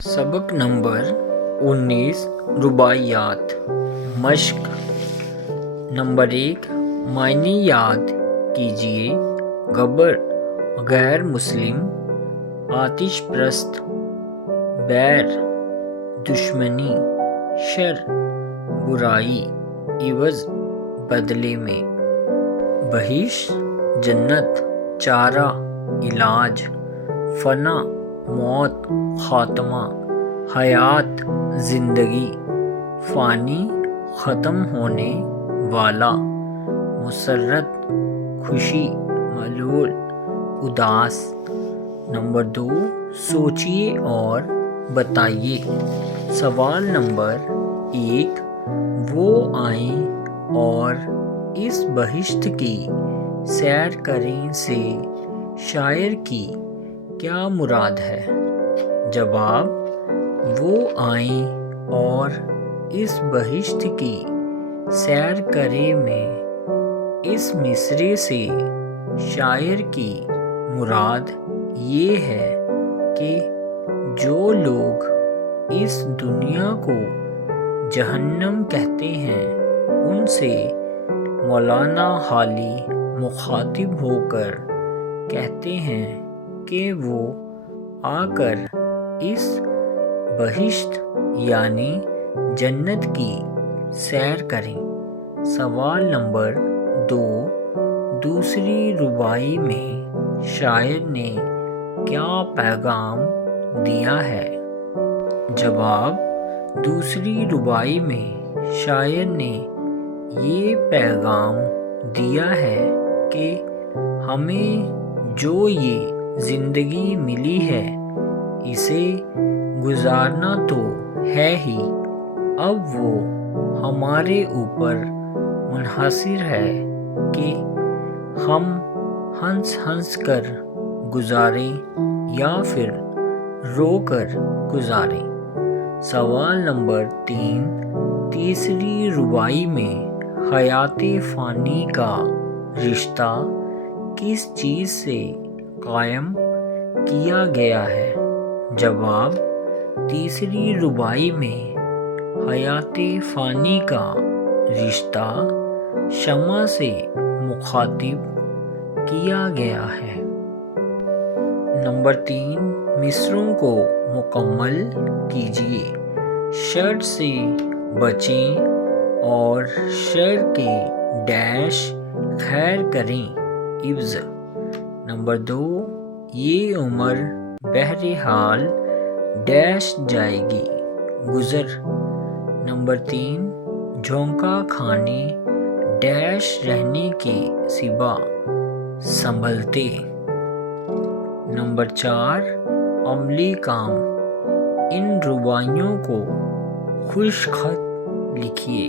سبق نمبر 19 رباعیات مشق نمبر 1 معنی یاد کیجیے۔ گبر غیر مسلم، آتش پرست، بیر دشمنی، شر برائی، عوض بدلے میں، بہشت جنت، چارہ علاج، فنا موت خاتمہ، حیات زندگی، فانی ختم ہونے والا، مسرت خوشی، ملول اداس۔ نمبر 2 سوچیے اور بتائیے۔ سوال نمبر 1 وہ آئیں اور اس بہشت کی سیر کریں سے شاعر کی کیا مراد ہے؟ جواب: وہ آئیں اور اس بہشت کی سیر کریں میں اس مصرعے سے شاعر کی مراد یہ ہے کہ جو لوگ اس دنیا کو جہنم کہتے ہیں ان سے مولانا حالی مخاطب ہو کر کہتے ہیں کہ وہ آ کر اس بہشت یعنی جنت کی سیر کریں۔ سوال نمبر 2 دوسری رباعی میں شاعر نے کیا پیغام دیا ہے؟ جواب: دوسری رباعی میں شاعر نے یہ پیغام دیا ہے کہ ہمیں جو یہ زندگی ملی ہے اسے گزارنا تو ہے ہی، اب وہ ہمارے اوپر منحصر ہے کہ ہم ہنس ہنس کر گزاریں یا پھر رو کر گزاریں۔ سوال نمبر 3 تیسری رباعی میں حیات فانی کا رشتہ کس چیز سے قائم کیا گیا ہے؟ جواب: تیسری رباعی میں حیات فانی کا رشتہ شمع سے مخاطب کیا گیا ہے۔ نمبر 3 مصرعوں کو مکمل کیجیے۔ شر سے بچیں اور شر کے ڈیش خیر کریں، عوض۔ نمبر 2 یہ عمر بہرحال ڈیش جائے گی، گزر۔ نمبر 3 جھونکا کھانے ڈیش رہنے کے سوا سنبھلتے۔ نمبر 4 عملی کام۔ ان رباعیوں کو خوش خط لکھیے۔